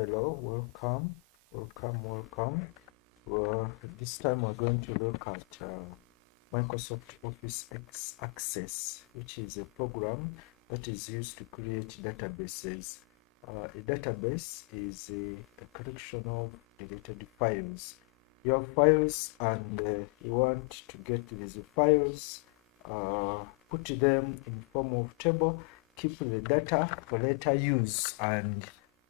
Hello, welcome. Well, this time we're going to look at Microsoft Office Access, which is a program that is used to create databases. A database is a collection of deleted files. You have files and you want to get these files, uh, put them in form of table, keep the data for later use, and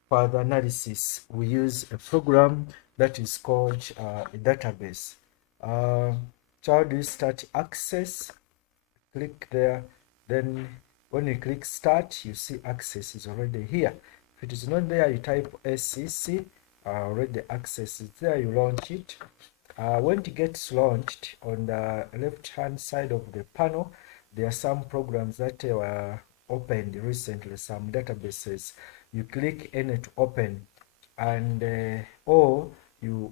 further analysis. We use a program that is called a database. So how do you start access? Click there, then when you click start, you see access is already here. If it is not there, you type SCC, already access is there, you launch it. When it gets launched, on the left hand side of the panel, there are some programs that were opened recently, some databases. You click any to open, and or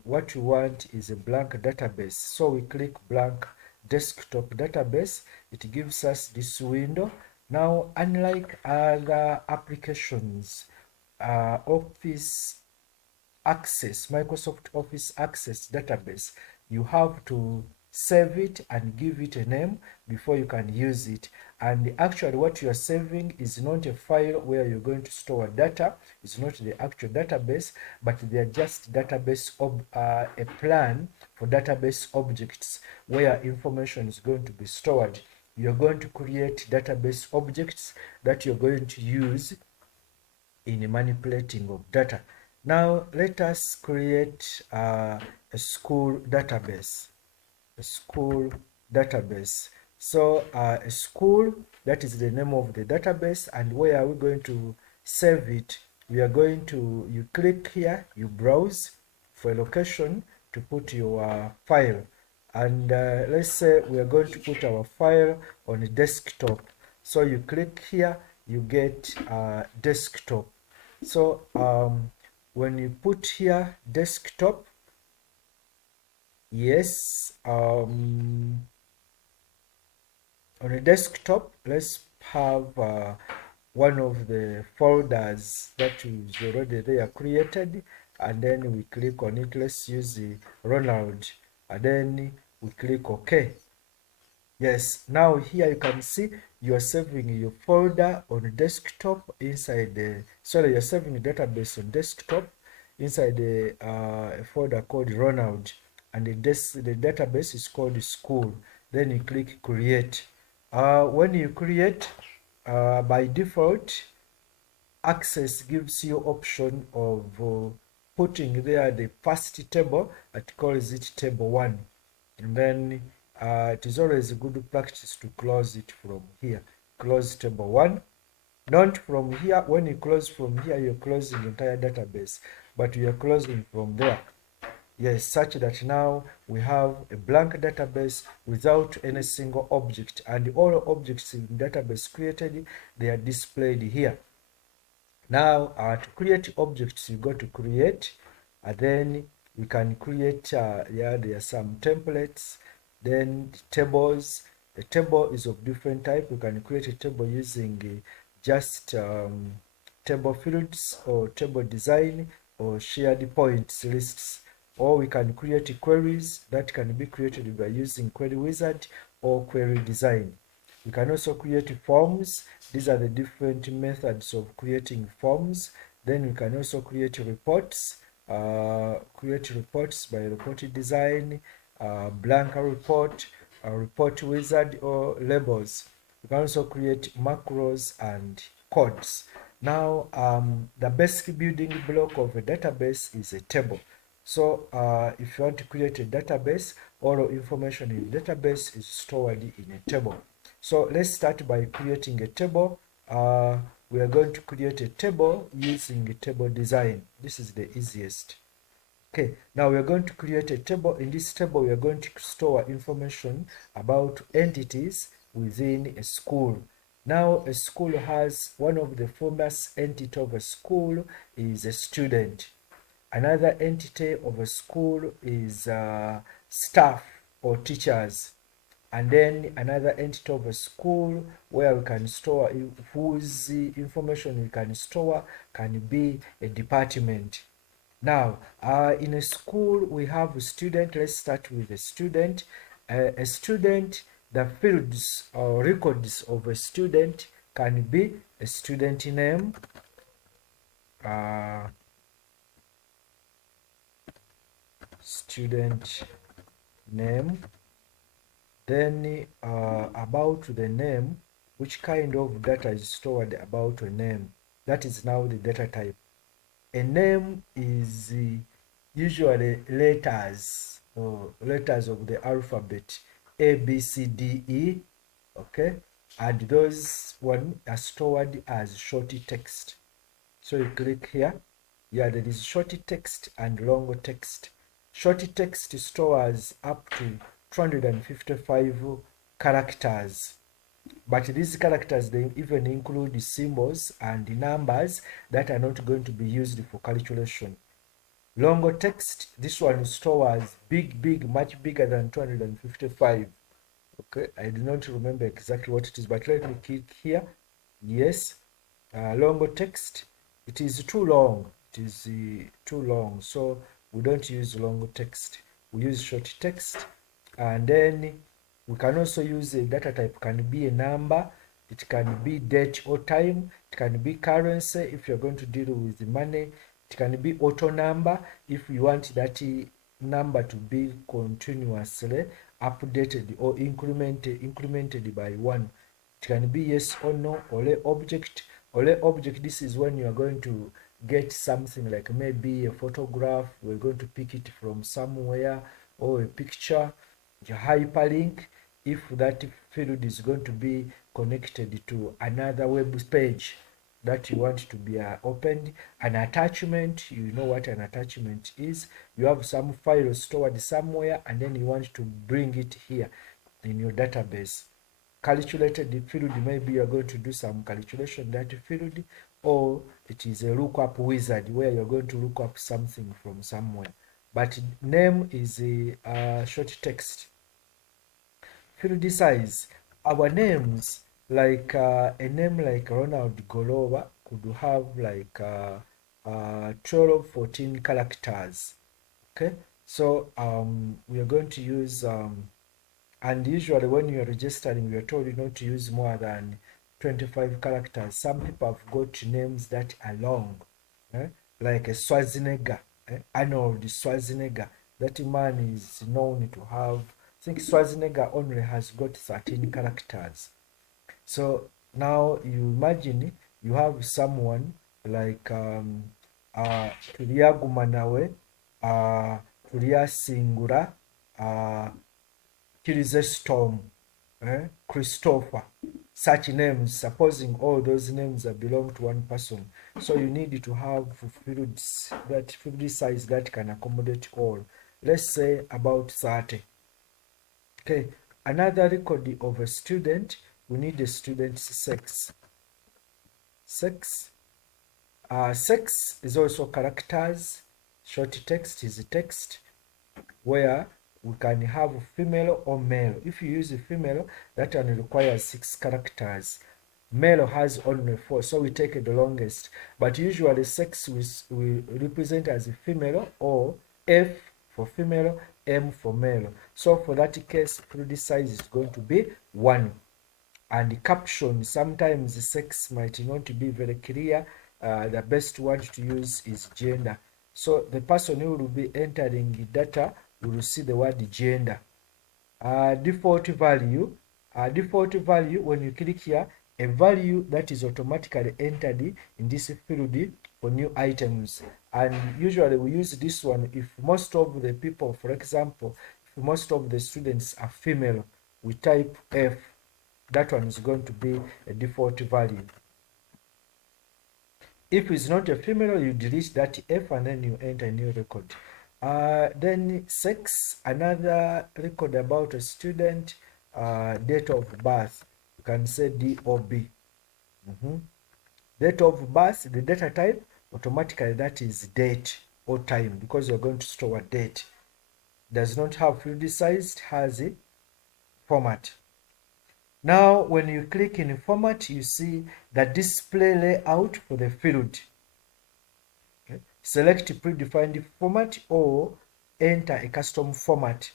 what you want is a blank database. So we click blank desktop database. It gives us this window. Now, unlike other applications, Microsoft Office Access database, you have to save it and give it a name before you can use it. And actually what you are saving is not a file where you're going to store data. It's not the actual database, but they are just database a plan for database objects where information is going to be stored. You're going to create database objects that you're going to use in manipulating of data. Now let us create a school database. A school database. So a school, that is the name of the database, and where are we going to save it? We are going to, you click here, you browse for a location to put your file. And let's say we are going to put our file on a desktop. So you click here, you get desktop. So when you put here desktop, yes, on a desktop, let's have one of the folders that is already there created, and then we click on it. Let's use the Ronald, and then we click OK. Yes, now here you can see you are saving your folder on desktop inside the, sorry, you're saving the database on desktop inside the folder called Ronald, and the database is called school. Then you click create. When you create, by default, Access gives you option of putting there the first table, it calls it table 1, and then it is always a good practice to close it from here. Close table 1. Not from here. When you close from here, you're closing the entire database, but you are closing from there. Yes, such that now we have a blank database without any single object, and all objects in the database created, they are displayed here. Now, to create objects, you go to create, and then we can create, there are some templates, then tables. The table is of different type. You can create a table using just table fields or table design or shared points lists. Or we can create queries that can be created by using query wizard or query design. You can also create forms. These are the different methods of creating forms. Then we can also create reports. By report design, blank report, report wizard, or labels. You can also create macros and codes. Now, the basic building block of a database is a table. So if you want to create a database, all information in the database is stored in a table. So let's start by creating a table. We are going to create a table using a table design. This is the easiest. Okay, now we are going to create a table. In this table, we are going to store information about entities within a school. Now, a school has one of the foremost entity of a school is a student. Another entity of a school is staff or teachers. And then another entity of a school where we can store whose information we can store can be a department. Now, in a school, we have a student. Let's start with a student. A student, the fields or records of a student can be a student name, student name. Then about the name, which kind of data is stored about a name? That is now the data type. A name is usually letters or letters of the alphabet A, B, C, D, E, okay, and those one are stored as short text. So you click here. Yeah, there is short text and long text. Short text stores up to 255 characters. But these characters, they even include symbols and numbers that are not going to be used for calculation. Long text, this one stores big, much bigger than 255. Okay, I do not remember exactly what it is, but let me click here. Yes, long text, it is too long. It is too long, so we don't use long text. We use short text, and then we can also use a data type. Can be a number, it can be date or time, it can be currency if you're going to deal with money, it can be auto number if you want that number to be continuously updated or incremented by one. It can be yes or no, or a object. Or a object, this is when you are going to get something like maybe a photograph, we're going to pick it from somewhere, or a picture, a hyperlink, if that field is going to be connected to another web page that you want to be opened. An attachment, you know what an attachment is. You have some file stored somewhere and then you want to bring it here in your database. Calculated field, maybe you're going to do some calculation that field, or it is a lookup wizard where you're going to look up something from somewhere. But name is a short text. Field size, our names, like a name like Ronald Golova could have like 12, 14 characters. Okay, so we are going to use and usually when you are registering, you are told not to use more than 25 characters. Some people have got names that are long, eh? Like a Schwarzenegger, Arnold Schwarzenegger. That man is known to have, I think Schwarzenegger only has got 13 characters. So now you imagine you have someone like Tuliaguma nawe, Tuliasingura, Storm, Christopher, such names, supposing all those names belong to one person. So you need to have fields, that field size that can accommodate all. Let's say about 30. Okay, another record of a student, we need a student's sex. Sex. Sex is also characters. Short text is text, where we can have female or male. If you use a female, that one requires 6 characters. Male has only 4, so we take the longest. But usually sex we represent as a female, or F for female, M for male. So for that case, field size is going to be 1. And caption, sometimes the sex might not be very clear. The best one to use is gender. So the person who will be entering data will see the word gender. Default value. Default value, when you click here, a value that is automatically entered in this field for new items. And usually we use this one if most of the people, for example, if most of the students are female, we type F. That one is going to be a default value. If it's not a female, you delete that F and then you enter a new record. Then sex, another record about a student, date of birth. You can say DOB. Date of birth, the data type, automatically that is date or time, because you're going to store a date. Does not have field size, has format. Now, when you click in format, you see the display layout for the field. Okay. Select predefined format or enter a custom format.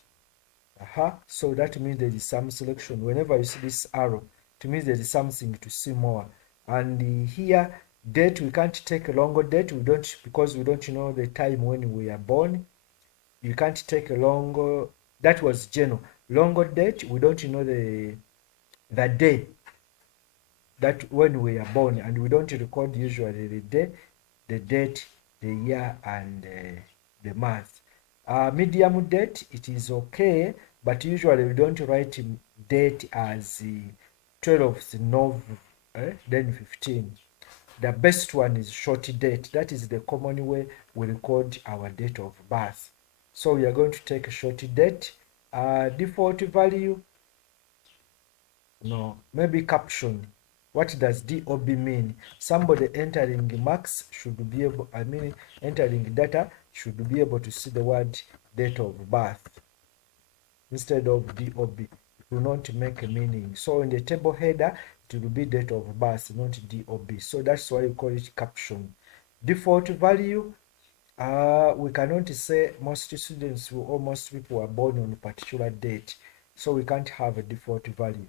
So that means there is some selection. Whenever you see this arrow, it means there is something to see more. And here, date, we can't take a longer date. We don't, because we don't know the time when we are born. You can't take a longer, that was general. Longer date, we don't know the day that when we are born, and we don't record usually the day, the date, the year, and the month. Medium date, it is okay, but usually we don't write date as 12th November, then 15. The best one is short date. That is the common way we record our date of birth. So we are going to take a short date. Default value, no, maybe caption. What does DOB mean? Somebody entering marks should be able, entering data should be able to see the word date of birth instead of DOB. It will not make a meaning. So in the table header, it will be date of birth, not DOB. So that's why you call it caption. Default value, we cannot say most students or most people are born on a particular date. So we can't have a default value.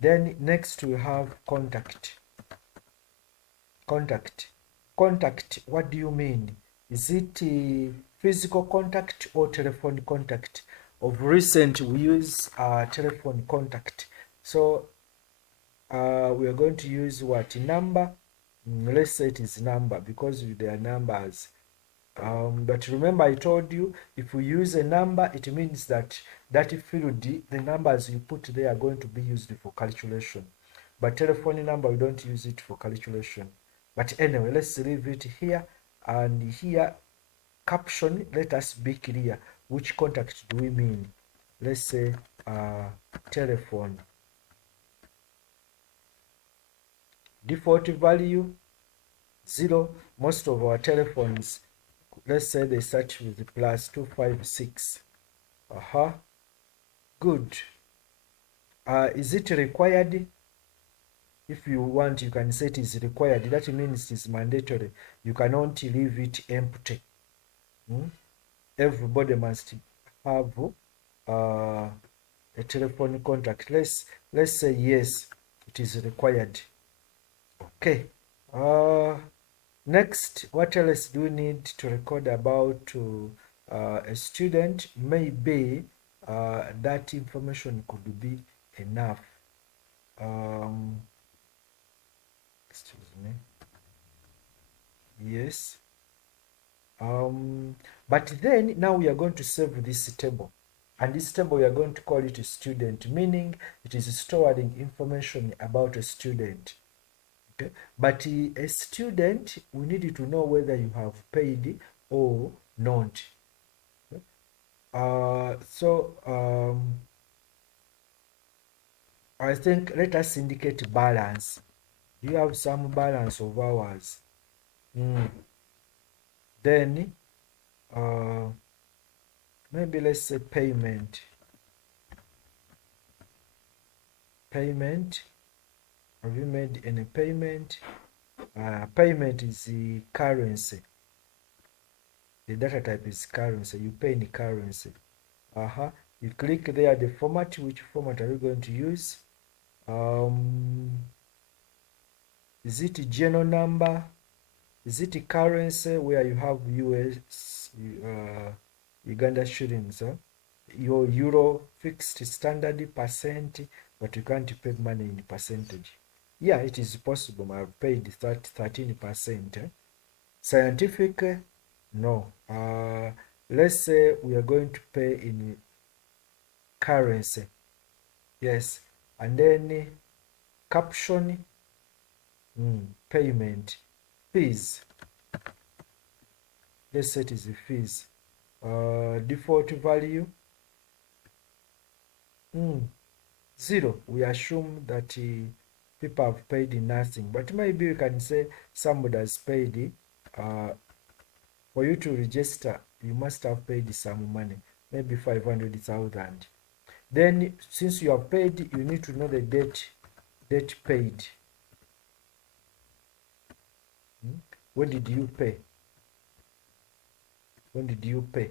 Then next we have contact. Contact, what do you mean? Is it physical contact or telephone contact? Of recent, we use telephone contact. So we are going to use what? Number. Let's say it is number because they are numbers. But remember, I told you, if we use a number, it means that that field, the numbers you put there are going to be used for calculation. But telephone number, we don't use it for calculation. But anyway, let's leave it here. And here, caption, let us be clear. Which contact do we mean? Let's say telephone. Default value, 0. Most of our telephones, let's say they start with +256. Good. Is it required? If you want, you can say it is required. That means it is mandatory. You cannot leave it empty. Everybody must have a telephone contact. Let's say yes, it is required. Okay. Next, what else do we need to record about a student? Maybe that information could be enough. Excuse me. Yes. But then now we are going to save this table. And this table we are going to call it a student, meaning it is storing information about a student. Okay. But a student, we need to know whether you have paid or not. Okay. I think let us indicate balance. Do you have some balance of hours? Then maybe let's say payment. Have you made any payment? Payment is the currency. The data type is currency. You pay in currency. You click there the format. Which format are you going to use? Is it general number? Is it currency where you have US, Uganda shillings? Your euro fixed standard percent, but you can't pay money in percentage. Yeah, it is possible. I've paid 13%. Scientific, no. Let's say we are going to pay in currency. Yes. And then caption, payment, fees. Let's say it is the fees. Default value, 0. We assume that people have paid nothing, but maybe you can say somebody has paid. For you to register, you must have paid some money, maybe 500,000. Then since you have paid, you need to know the date paid. When did you pay? When did you pay?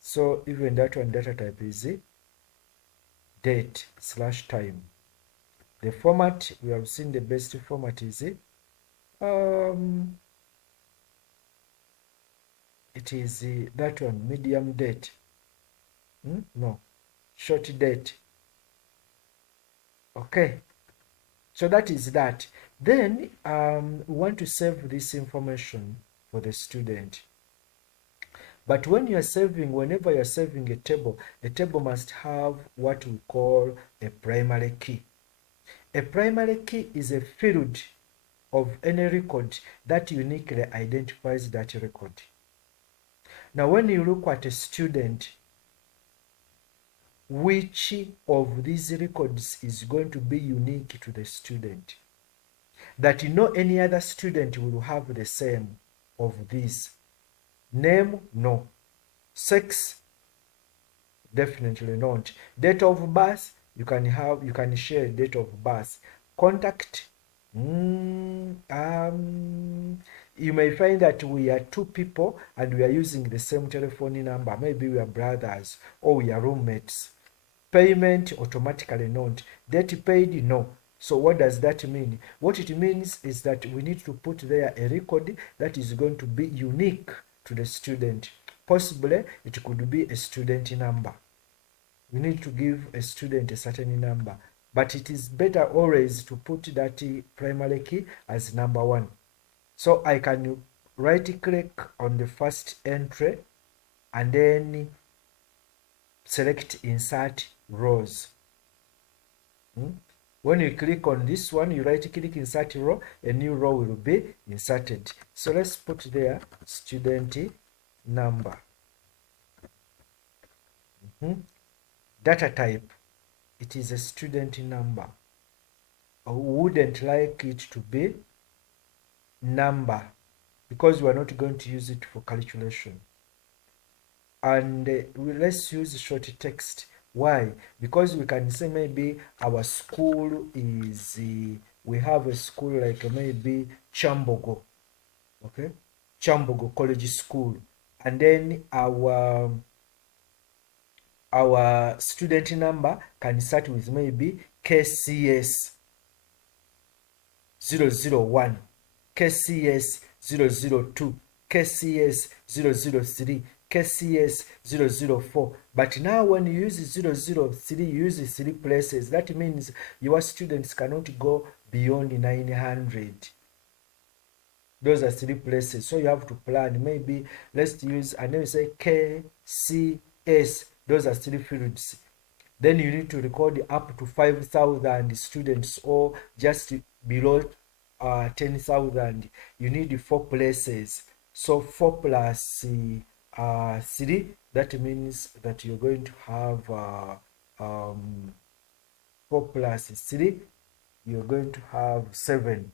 So even that one, data type is date/time. The format, we have seen the best format is it is that one, medium date. No, short date. Okay, so that is that. Then we want to save this information for the student. But when you are saving, whenever you are saving a table must have what we call a primary key. A primary key is a field of any record that uniquely identifies that record. Now, when you look at a student, which of these records is going to be unique to the student? That no any other student will have the same of these. Name, no. Sex, definitely not. Date of birth, you can share date of birth. Contact, you may find that we are two people and we are using the same telephone number. Maybe we are brothers or we are roommates. Payment, automatically not. Date paid, no. So what does that mean? What it means is that we need to put there a record that is going to be unique to the student. Possibly, it could be a student number. We need to give a student a certain number. But it is better always to put that primary key as number 1. So I can right-click on the first entry and then select Insert Rows. When you click on this one, you right-click Insert Row, a new row will be inserted. So let's put there student number. Data type, it is a student number. I wouldn't like it to be number because we are not going to use it for calculation. And let's use short text. Why? Because we can say maybe our school is, we have a school like maybe Chambogo, okay? Chambogo College School. And then our student number can start with maybe KCS 001, KCS 002, KCS 003, KCS 004. But now when you use 003, you use 3 places. That means your students cannot go beyond 900. Those are 3 places. So you have to plan. Maybe let's use, and then you say KCS. Those are 3 fields. Then you need to record up to 5,000 students or just below 10,000. You need 4 places. So 4 plus 3, that means that you're going to have 4 plus 3, you're going to have 7.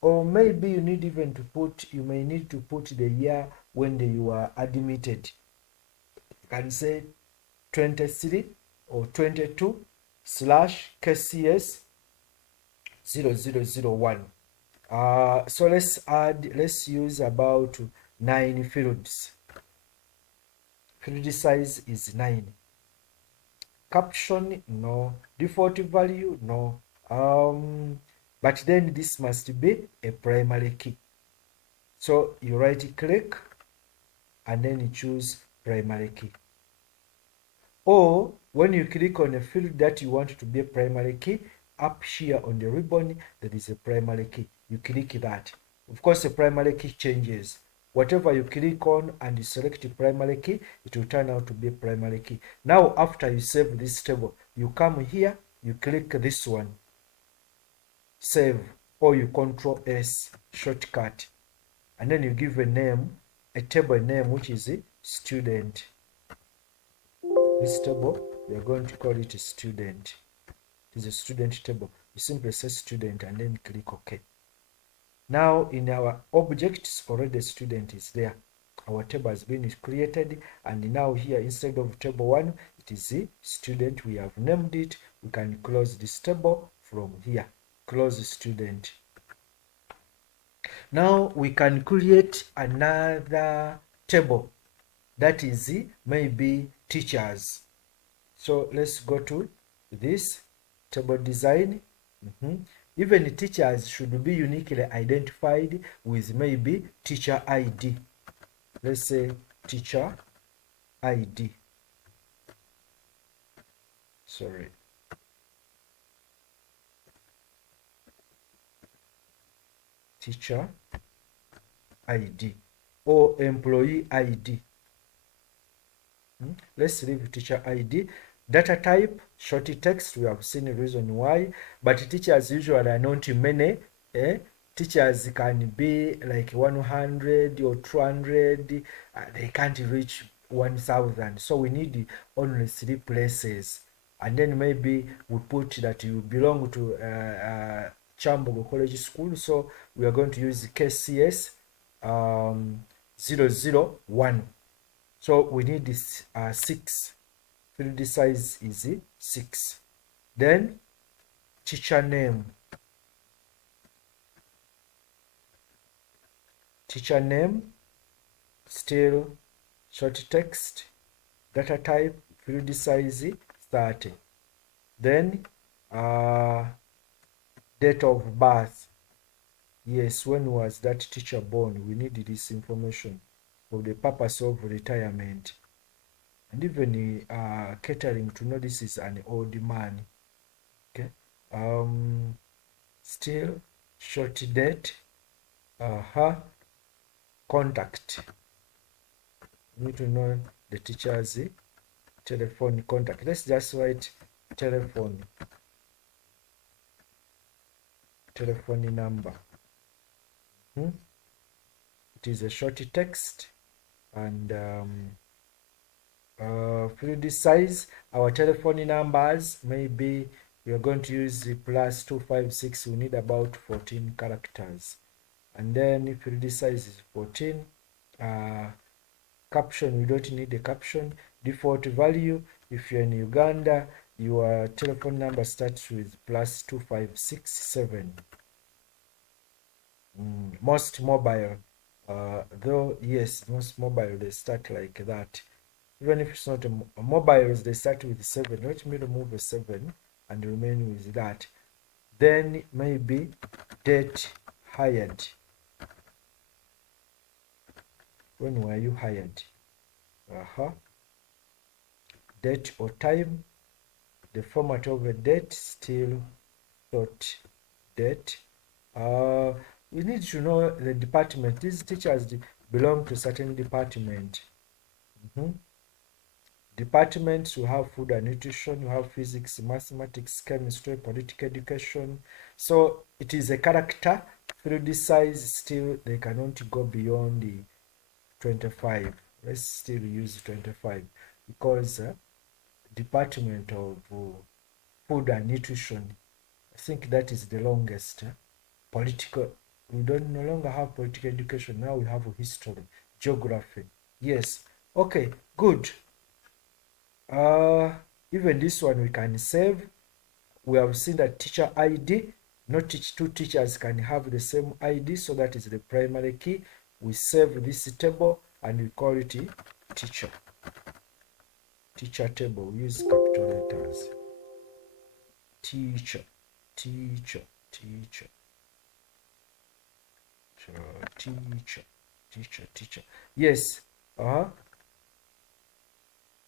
Or maybe you need even to put, you may need to put the year when you were admitted. You can say 23 or 22 slash KCS 0001. So let's use about 9 fields. Field size is 9. Caption, no. Default value, no. But then this must be a primary key. So you right click and then you choose primary key. Or when you click on a field that you want to be a primary key, up here on the ribbon, there is a primary key. You click that. Of course, the primary key changes. Whatever you click on and you select the primary key, it will turn out to be a primary key. Now, after you save this table, you come here, you click this one, save, or you Control S shortcut, and then you give a name, a table name, which is a student. This table, we are going to call it a student. It is a student table. You simply say student and then click OK. Now in our objects, already student is there. Our table has been created, and now here instead of table 1, it is a student. We have named it. We can close this table from here. Close student. Now we can create another table that is maybe teachers. So let's go to this table design. Even teachers should be uniquely identified with maybe teacher ID. Let's say teacher ID. Sorry. Teacher ID or employee ID. Let's leave teacher ID. Data type, short text, we have seen the reason why, but teachers usually are not many. Teachers can be like 100 or 200, they can't reach 1000, so we need only 3 places, and then maybe we put that you belong to Chambogo College School, so we are going to use KCS 001. So we need this 6. Field size is 6. Then teacher name. Teacher name, still short text. Data type, field size 30. Then date of birth. Yes, when was that teacher born? We need this information for the purpose of retirement. And even catering to know this is an old man. Okay. Still short date. Contact. We need to know the teacher's telephone contact. Let's just write telephone number. It is a short text. And field size, our telephone numbers, maybe we are going to use the +256. We need about 14 characters. And then field size is 14. Caption, we don't need a caption. Default value, if you're in Uganda, your telephone number starts with +2567. Most mobile, though, yes, most mobile, they start like that. Even if it's not a mobiles, they start with 7. Let me remove a 7 and remain with that. Then maybe date hired. When were you hired? Date or time. The format of a date, still short date. We need to know the department. These teachers belong to certain department. Departments, you have food and nutrition, you have physics, mathematics, chemistry, political education. So it is a character. Field size, still they cannot go beyond the 25. Let's still use 25 because Department of Food and Nutrition, I think that is the longest. Political, we don't no longer have political education. Now we have history, geography. Yes. Okay, good. Even this one we can save. We have seen that teacher ID, not two teachers can have the same ID, so that is the primary key. We save this table and we call it teacher. Teacher table. We use capital letters. Teacher, teacher, teacher, teacher, teacher, teacher. Yes.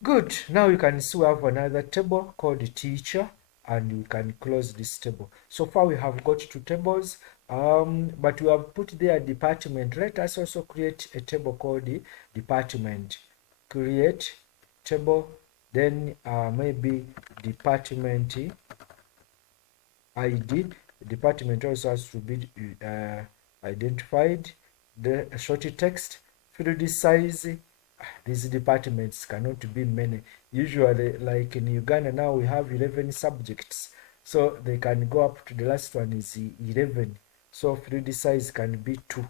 Good. Now you can see we have another table called teacher, and we can close this table. So far we have got 2 tables, but we have put there department. Let us also create a table called the department. Create table, then maybe department ID. Department also has to be identified. The short text, field size. These departments cannot be many. Usually, like in Uganda now, we have 11 subjects, so they can go up to the last one is 11. So field size can be 2.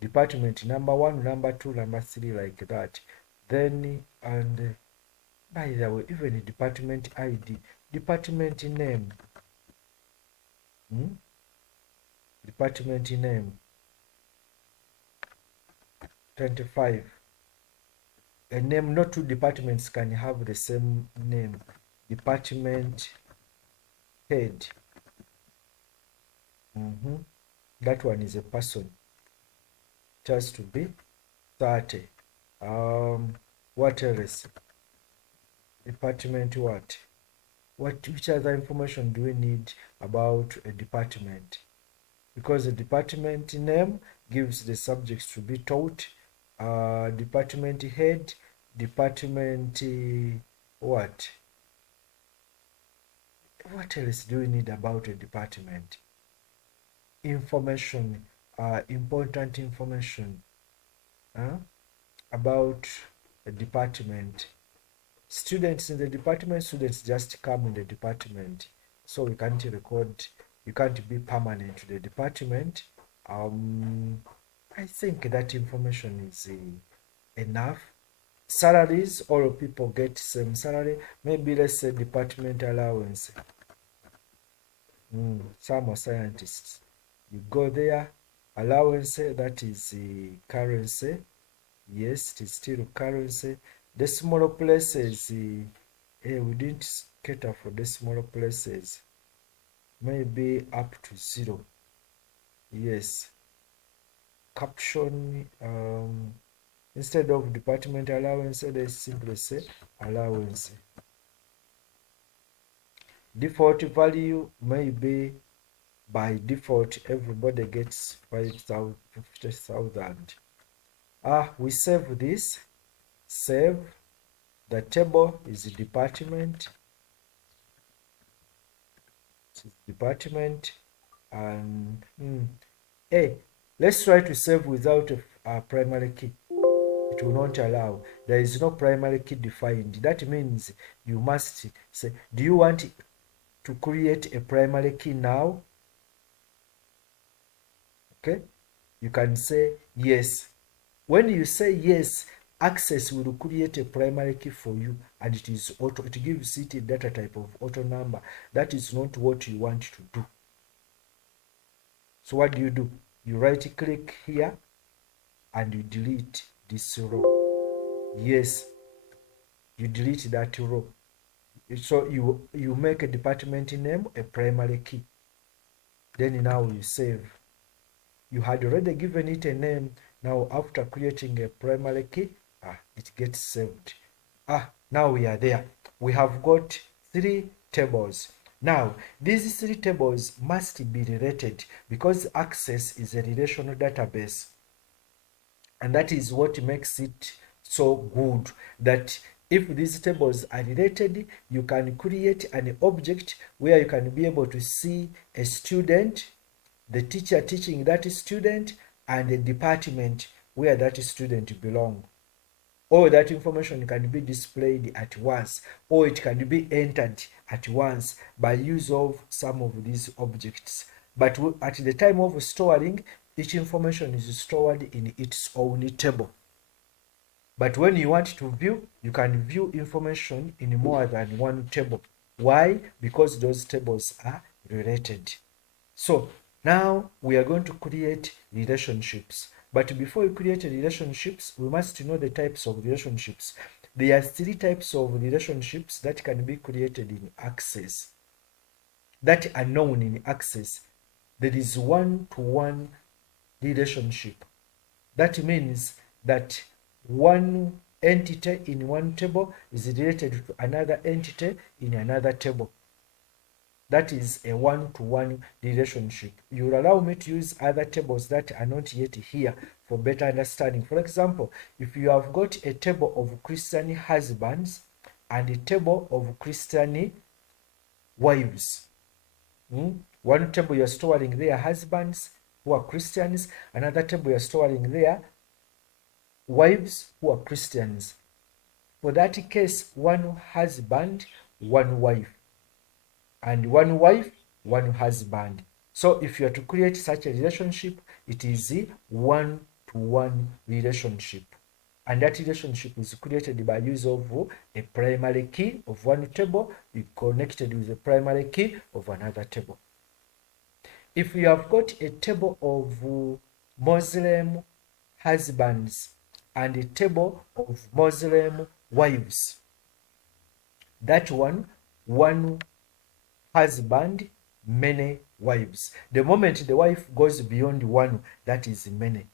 Department number 1, number 2, number 3, like that. Then and By the way, even department ID, department name, department name 25. A name, not two departments can have the same name. Department head, that one is a person. It has to be 30. What else? Department what? Which other information do we need about a department? Because the department name gives the subjects to be taught. Department head, department what? What else do we need about a department? Information, important information about a department. Students in the department, students just come in the department, so we can't record. You can't be permanent to the department. I think that information is enough. Salaries, all people get same salary. Maybe let's say department allowance. Some are scientists. You go there, allowance, that is currency. Yes, it is still currency. Decimal places, we didn't cater for decimal places. Maybe up to 0. Yes. Caption, instead of department allowance, let's simply say allowance. Default value, maybe by default everybody gets 50,000. We save this. Save. The table is department. Department. And let's try to save without a primary key. It will not allow. There is no primary key defined. That means you must say, do you want to create a primary key now? Okay, you can say yes. When you say yes, Access will create a primary key for you, and it is auto. It gives it a data type of auto number. That is not what you want to do. So what do? You right click here and you delete this row. Yes, you delete that row. So you make a department name a primary key. Then now you save. You had already given it a name. Now after creating a primary key, it gets saved. Now we are there. We have got 3 tables. Now, these 3 tables must be related because Access is a relational database. And that is what makes it so good, that if these tables are related, you can create an object where you can be able to see a student, the teacher teaching that student, and the department where that student belongs. All that information can be displayed at once, or it can be entered at once by use of some of these objects. But at the time of storing, each information is stored in its own table. But when you want to view, you can view information in more than one table. Why? Because those tables are related. So now we are going to create relationships. But before we create relationships, we must know the types of relationships. There are 3 types of relationships that can be created in Access, that are known in Access. There is one-to-one relationship. That means that one entity in one table is related to another entity in another table. That is a one-to-one relationship. You will allow me to use other tables that are not yet here for better understanding. For example, if you have got a table of Christian husbands and a table of Christian wives, one table you're storing their husbands who are Christians, another table you're storing their wives who are Christians. For that case, one husband, one wife, and one wife, one husband. So if you are to create such a relationship, it is a one-to-one relationship. and that relationship is created by use of a primary key of one table connected with a primary key of another table. If you have got a table of Muslim husbands and a table of Muslim wives, that one husband, many wives. The moment the wife goes beyond one, that is many.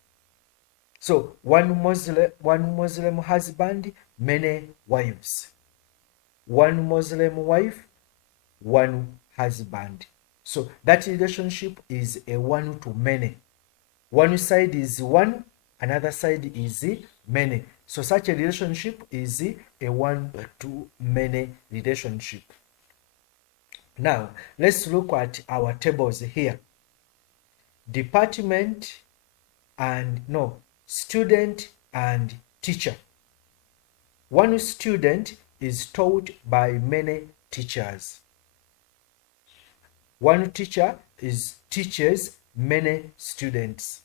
So one Muslim husband, many wives. One Muslim wife, one husband. So that relationship is a one to many. One side is one, another side is many. So such a relationship is a one to many relationship. Now, let's look at our tables here. Department and student and teacher. One student is taught by many teachers. One teacher teaches many students.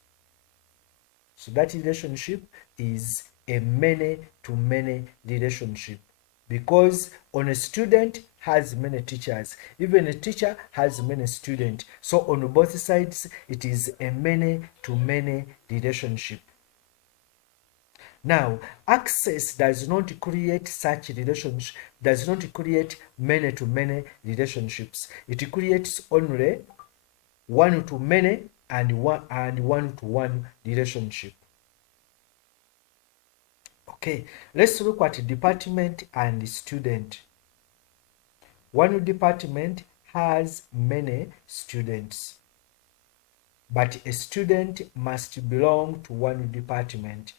So that relationship is a many to many relationship, because on a student has many teachers, even a teacher has many students. So on both sides, it is a many to many relationship. Now, access does not create such relationship, does not create many to many relationships. It creates only one to many and one to one relationship. Okay, let's look at department and student. One department has many students, but a student must belong to one department.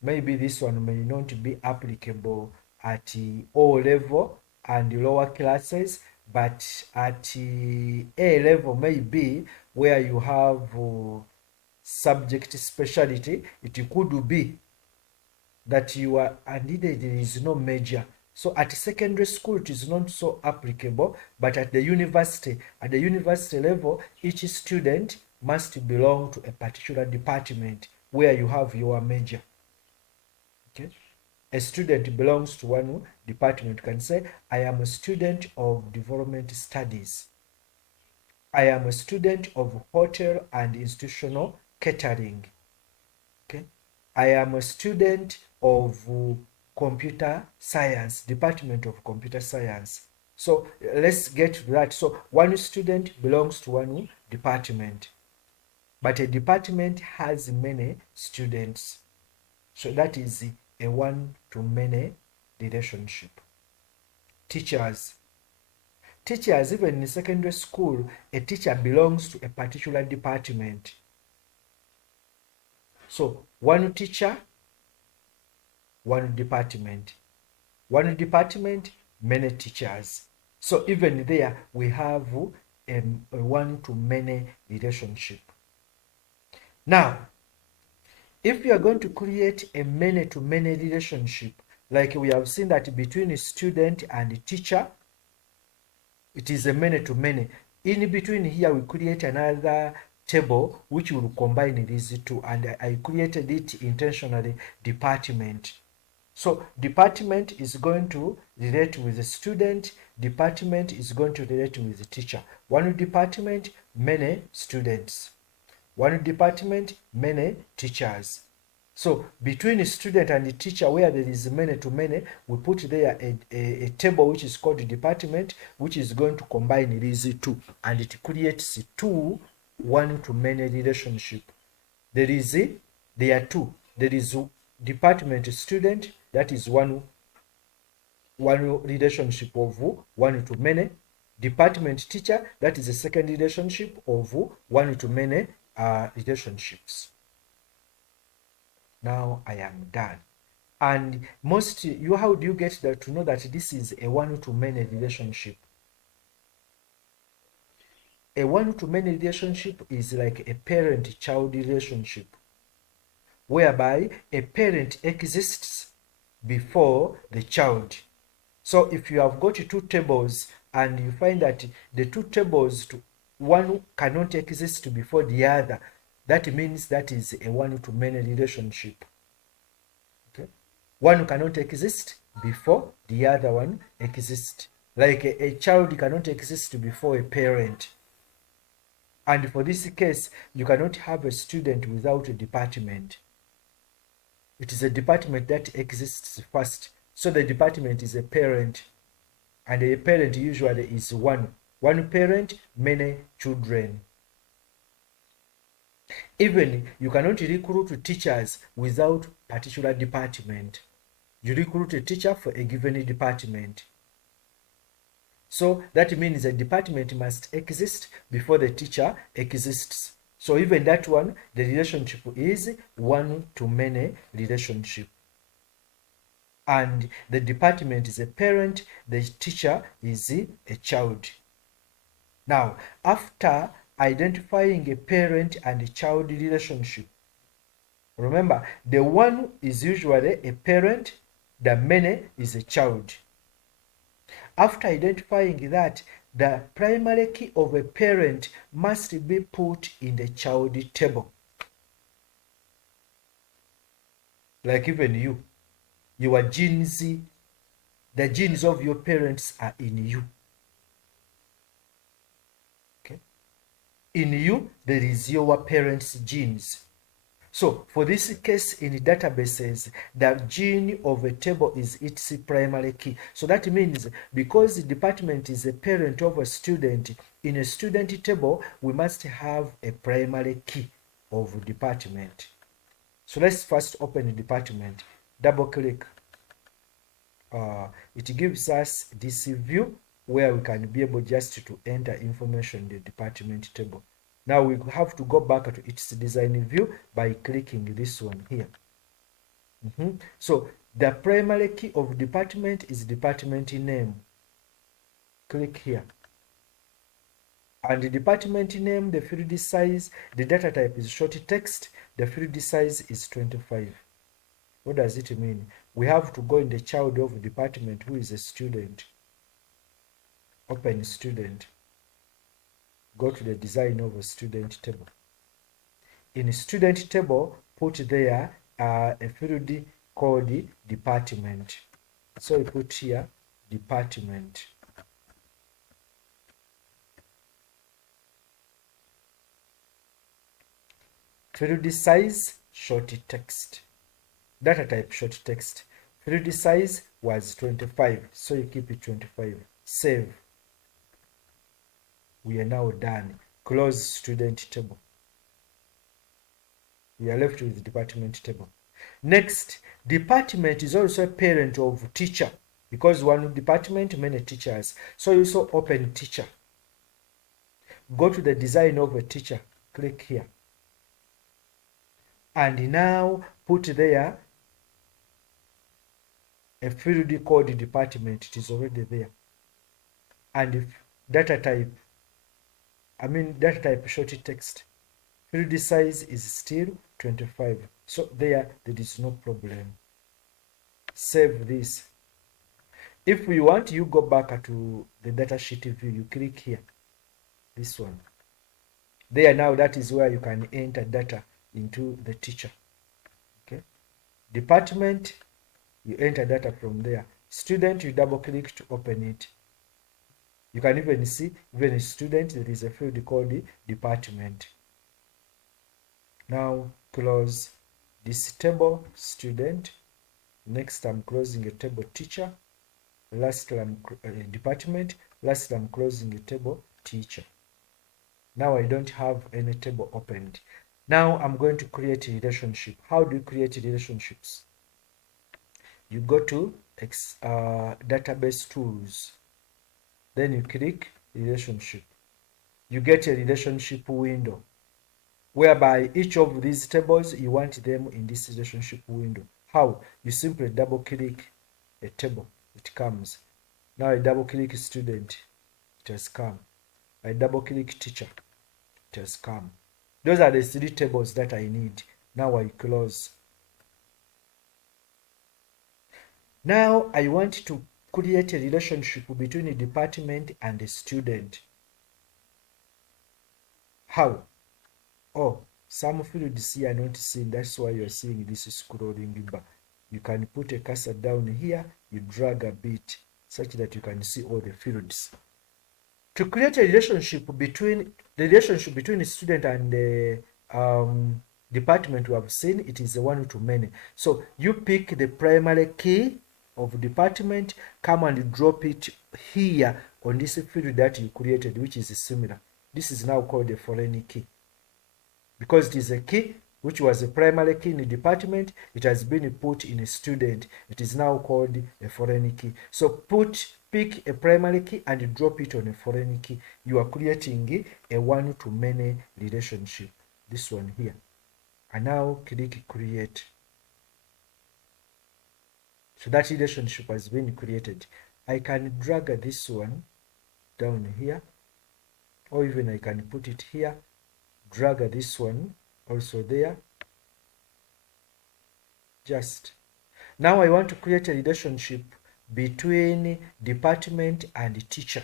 Maybe this one may not be applicable at O level and lower classes, but at A level maybe, where you have subject specialty, it could be that you are, and there is no major. So at secondary school, it is not so applicable, but at the university level, each student must belong to a particular department where you have your major. Okay. A student belongs to one department. You can say, I am a student of development studies. I am a student of hotel and institutional catering. Okay. I am a student of computer science, department of computer science. So let's get to that. So one student belongs to one department, but a department has many students. So that is a one to many relationship. Teachers, even in secondary school, a teacher belongs to a particular department. So one teacher, one department. One department, many teachers. So even there, we have a one to many relationship. Now, if you are going to create a many to many relationship, like we have seen that between a student and a teacher, it is a many to many. In between here, we create another table which will combine these two, and I created it intentionally, department. So department is going to relate with the student, department is going to relate with the teacher. One department, many students. One department, many teachers. So between the student and the teacher, where there is many to many, we put there a table which is called the department, which is going to combine these two, and it creates two one to many relationship. There are two. There is department student, that is one relationship of one to many. Department teacher, that is a second relationship of one to many relationships. Now I am done. And how do you get that to know that this is a one to many relationship? A one to many relationship is like a parent-child relationship, whereby a parent exists before the child. So if you have got two tables and you find that the two tables, one cannot exist before the other, that means that is a one to many relationship. Okay. One cannot exist before the other one exists. Like a child cannot exist before a parent. And for this case, you cannot have a student without a department. It is a department that exists first. So the department is a parent. And a parent usually is one. One parent, many children. Even you cannot recruit teachers without particular department. You recruit a teacher for a given department. So that means a department must exist before the teacher exists. So even that one, the relationship is one-to-many relationship. And the department is a parent, the teacher is a child. Now, after identifying a parent and a child relationship, remember, the one is usually a parent, the many is a child. After identifying that, the primary key of a parent must be put in the child table. Like even you, your genes, the genes of your parents are in you. Okay? In you, there is your parents' genes. So for this case in databases, the gene of a table is its primary key. So that means because the department is a parent of a student, in a student table, we must have a primary key of department. So let's first open the department, double click. It gives us this view where we can be able just to enter information in the department table. Now we have to go back to its design view by clicking this one here. So the primary key of department is department name. Click here. And the department name, the field size, the data type is short text, the field size is 25. What does it mean? We have to go in the child of department who is a student. Open student. Go to the design of a student table. In student table, put there a field called department. So we put here department. Field size, short text. Data type, short text. Field size was 25, so you keep it 25. Save. We are now done. Close student table. We are left with the department table. Next, department is also a parent of teacher because one department, many teachers. So you also open teacher. Go to the design of a teacher. Click here. And now put there a field called department. It is already there. And if data type short text. Field size is still 25. So there is no problem. Save this. If you want, you go back to the datasheet view. You click here. This one. There now, that is where you can enter data into the teacher. Okay. Department, you enter data from there. Student, you double click to open it. You can even see, even a student, there is a field called department. Now close this table, student. Next, I'm closing a table, teacher. Last, I'm department. Last, I'm closing a table, teacher. Now I don't have any table opened. Now I'm going to create a relationship. How do you create relationships? You go to database tools. Then you click relationship. You get a relationship window whereby each of these tables, you want them in this relationship window. How? You simply double click a table, it comes. Now I double click student, it has come. I double click teacher, it has come. Those are the 3 tables that I need. Now I close. Now I want to create a relationship between a department and a student. How? Oh, some fields here are not seen. That's why you're seeing this scrolling bar. You can put a cursor down here, you drag a bit such that you can see all the fields. To create a relationship between the student and the department, we have seen it is a one-to-many. So you pick the primary key of department, come and drop it here on this field that you created, which is similar. This is now called a foreign key. Because it is a key which was a primary key in the department, it has been put in a student. It is now called a foreign key. So pick a primary key and drop it on a foreign key. You are creating a one-to-many relationship. This one here. And now click create. So that relationship has been created. I can drag this one down here, or even I can put it here, drag this one also there. Just now I want to create a relationship between department and teacher.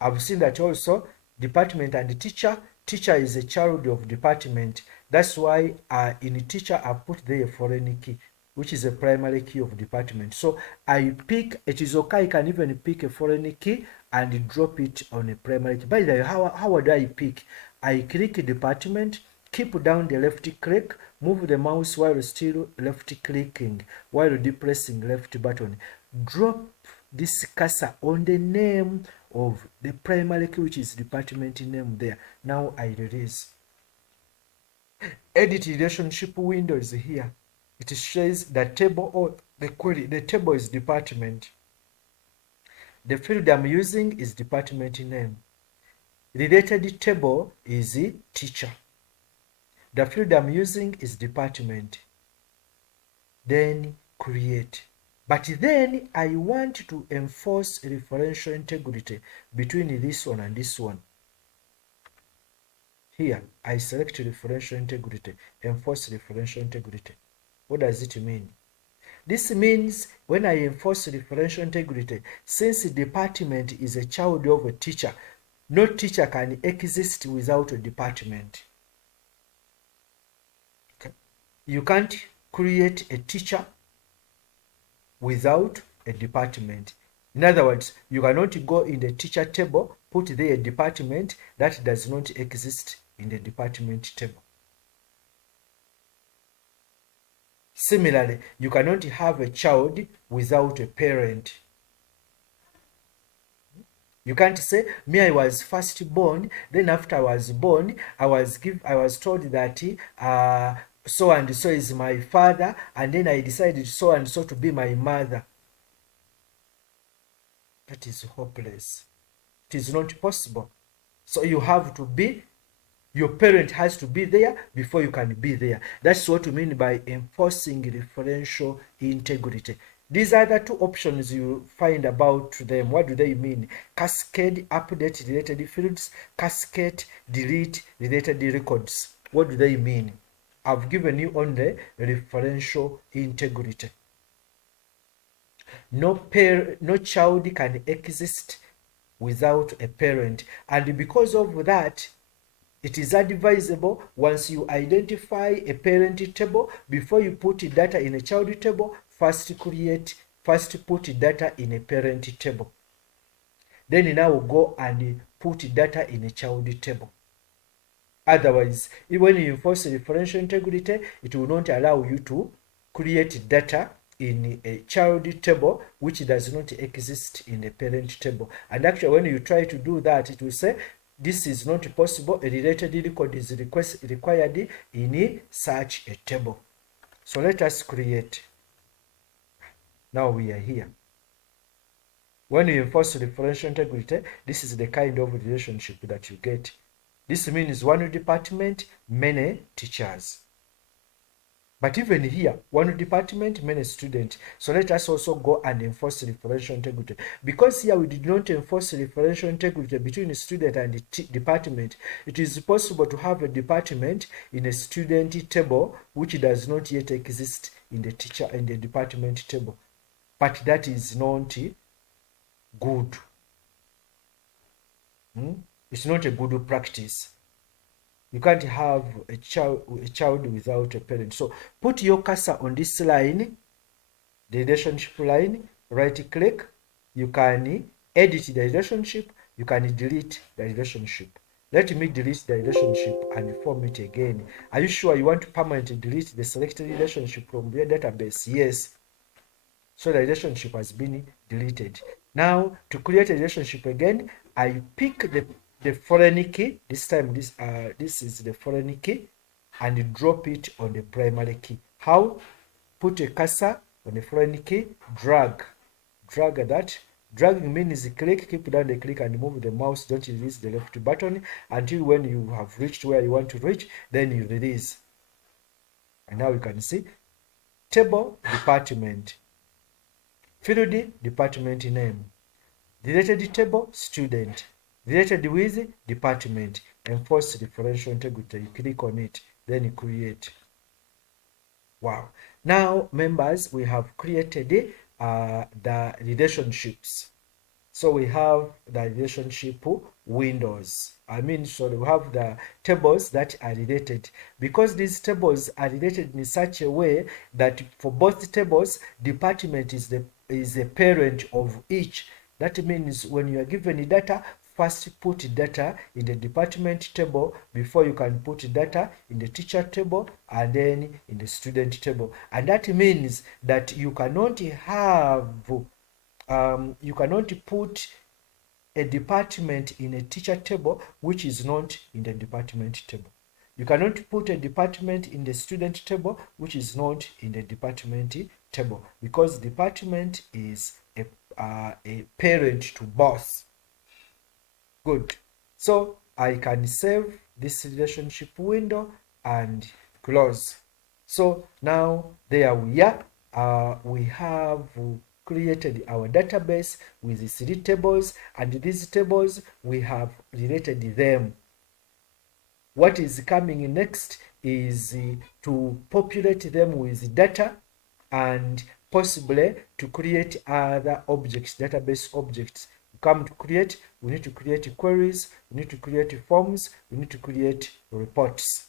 I've seen that also department and teacher. Teacher is a child of department. That's why in teacher I put there a foreign key, which is a primary key of department. So I pick, it is okay, I can even pick a foreign key and drop it on a primary key. By the way, how would I pick? I click department, keep down the left click, move the mouse while still left clicking, while depressing left button. Drop this cursor on the name of the primary key, which is department name there. Now I release. Edit relationship window is here. It shows the table or the query. The table is department. The field I'm using is department name. Related table is teacher. The field I'm using is department. Then create. But then I want to enforce referential integrity between this one and this one. Here, I select referential integrity, enforce referential integrity. What does it mean? This means when I enforce referential integrity, since the department is a child of a teacher, no teacher can exist without a department. Okay. You can't create a teacher without a department. In other words, you cannot go in the teacher table, put there a department that does not exist in the department table. Similarly, you cannot have a child without a parent. You can't say, me, I was first born, then after I was born, I was told that so and so is my father, and then I decided so and so to be my mother. That is hopeless. It is not possible. So you have to be, your parent has to be there before you can be there. That's what we mean by enforcing referential integrity. These are the two options you find about them. What do they mean? Cascade, update related fields, cascade, delete related records. What do they mean? I've given you only referential integrity. No child can exist without a parent, and because of that, it is advisable once you identify a parent table, before you put data in a child table, first put data in a parent table. Then now go and put data in a child table. Otherwise, when you enforce referential integrity, it will not allow you to create data in a child table which does not exist in the parent table. And actually, when you try to do that, it will say this is not possible. A related record is required in such a table. So let us create. Now we are here. When you enforce referential integrity, this is the kind of relationship that you get. This means one department, many teachers. But even here, one department, many students. So let us also go and enforce referential integrity. Because here we did not enforce referential integrity between the student and the department, it is possible to have a department in a student table which does not yet exist in the teacher and the department table. But that is not good. It's not a good practice. You can't have a child without a parent. So put your cursor on this line, the relationship line, right click. You can edit the relationship, you can delete the relationship. Let me delete the relationship and form it again. Are you sure you want to permanently delete the selected relationship from your database? Yes. So the relationship has been deleted. Now to create a relationship again, I pick the foreign key. This time this is the foreign key, and drop it on the primary key. How? Put a cursor on the foreign key, drag that. Dragging means click, keep down the click and move the mouse. Don't release the left button until when you have reached where you want to reach, then you release. And now you can see table, department, field, department name, related table, student, related with department, enforce referential integrity. You click on it, then you create. Wow. Now, members, we have created the relationships. So we have the relationship windows. So we have the tables that are related. Because these tables are related in such a way that for both tables, department is a parent of each. That means when you are given data, first put data in the department table before you can put data in the teacher table and then in the student table. And that means that you cannot have you cannot put a department in a teacher table which is not in the department table. You cannot put a department in the student table which is not in the department table, because department is a parent to both. Good. So I can save this relationship window and close. So now there we are. We have created our database with 3 tables, and these tables we have related them. What is coming next is to populate them with data and possibly to create other objects, database objects. Come to create, we need to create queries, we need to create forms, we need to create reports.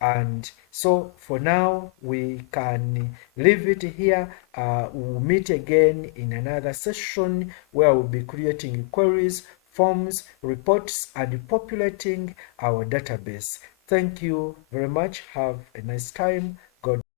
And so for now we can leave it here. We'll meet again in another session where we'll be creating queries, forms, reports, and populating our database. Thank you very much. Have a nice time. God